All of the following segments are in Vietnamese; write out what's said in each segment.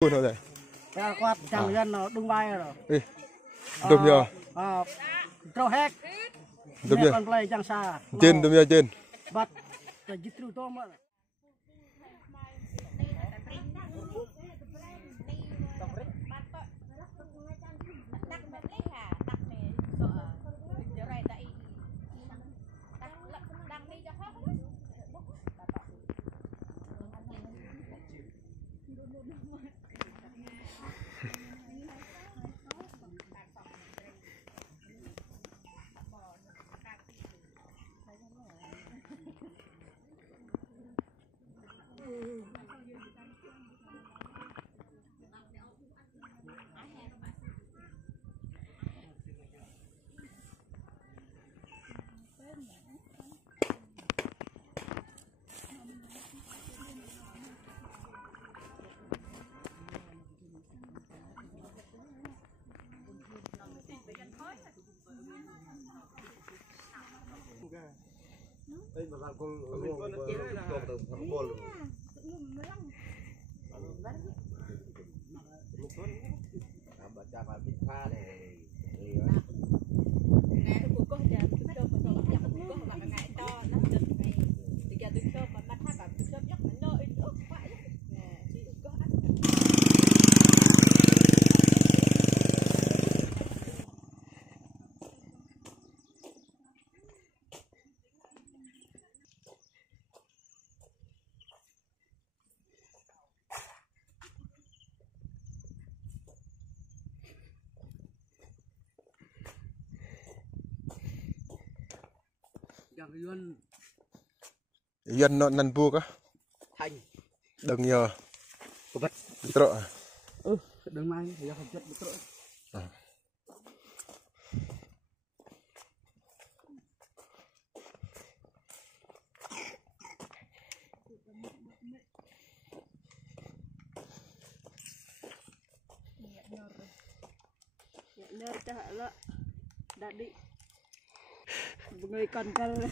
Luôn rồi. Quạt chẳng dân nó đung bay rồi. Ê, đùm nhờ. Trâu hét. Đùm nhờ. Con play chẳng xa. Trên, đùm nhờ trên. Bắt. Justru to mà. Đây mà làm con từ thằng bồn làm bà cha bà biết pha này ngày cuối cùng giờ tôi cho con rồi giờ cuối cùng mà ngày to nó chật này thì giờ tôi cho mà bắt hai bạn tôi cho nhóc nó nơi ước phải nè chị có ăn Dân nó năn buộc á. thanh Đừng nhờ. vật Trọ. Đừng mang thì không chết được. nhớ cho là đã đi người cần cần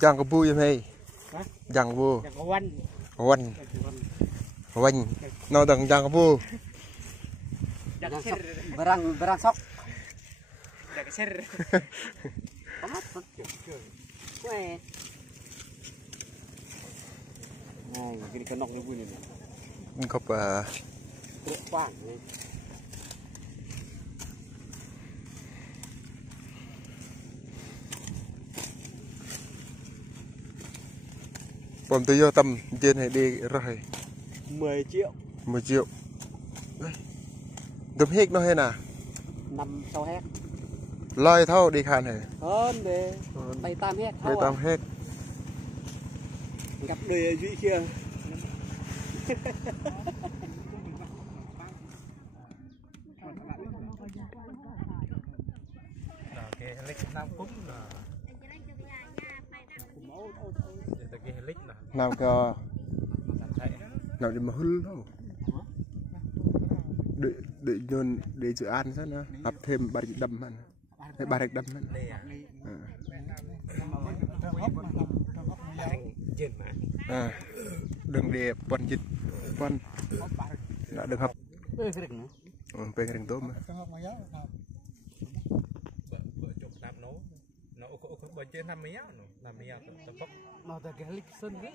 Chẳng có vui em hay. Chẳng vô. Chẳng có quanh. Quanh. Quanh. Nó đừng chẳng có vô. Berang sok. Jangan ser. Quê. Này, cái con nọc nó vui này. Không Quảng. Còn tôi vô tâm trên này đi rồi 10 triệu 10 triệu. Đâm hết nó hay nè 5-6 hecta loi thâu đi khăn này hơn để bay tam hecta bay tam hết gặp đời duy kia cái lịch Nam Cúc là cái lịch là nào cơ nào để mà hư đâu để nhôn để dự án rất nữa tập thêm ba đâm ăn hay ba đâm ăn đừng để quan dịch quan đã được học về cái đường tôm mà nó bên trên 50 tập phúc nó là cái lịch sơn đấy.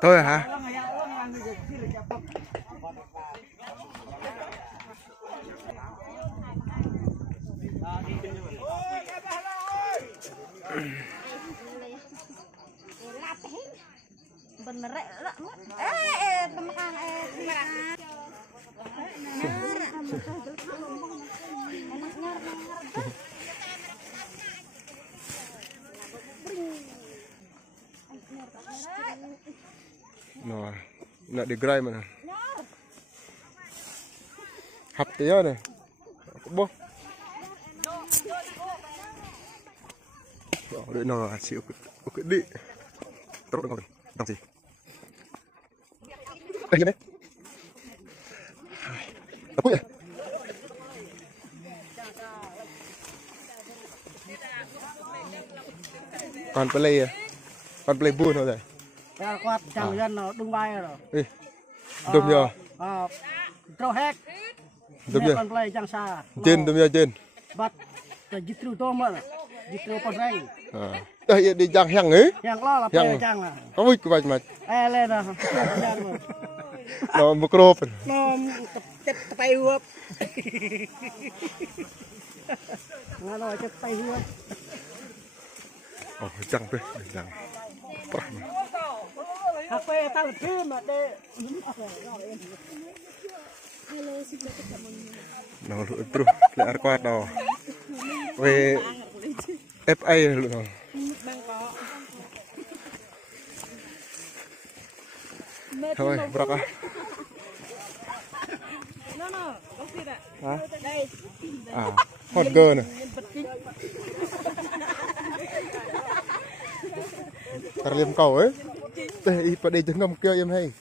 Thôi hả? Nó nè đi gray mà hấp tía này bố để nó chịu cái đi tốt rồi đọc gì đây đấy đọc gì còn play buôn thôi rồi quạt chẳng dân nó đung bay rồi đùm giờ trâu hét đùm giờ con play chẳng xa trên đùm giờ trên bắt jitru tôm mà jitru con rây đây đi giang hàng ấy yang lo là play chẳng là không biết cái mà lên rồi nó một crop nó chặt tay hụp nó nói chặt tay hụp chẳng thế chẳng hạt phê tao chứ mà để nó lụi bro lại ăn quạt đó về FA lụi nó thôi bro à hả hot girl này tar liêm cầu ấy đây phải điถึงngầm kia em hay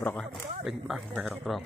bro à đánh băng về rồi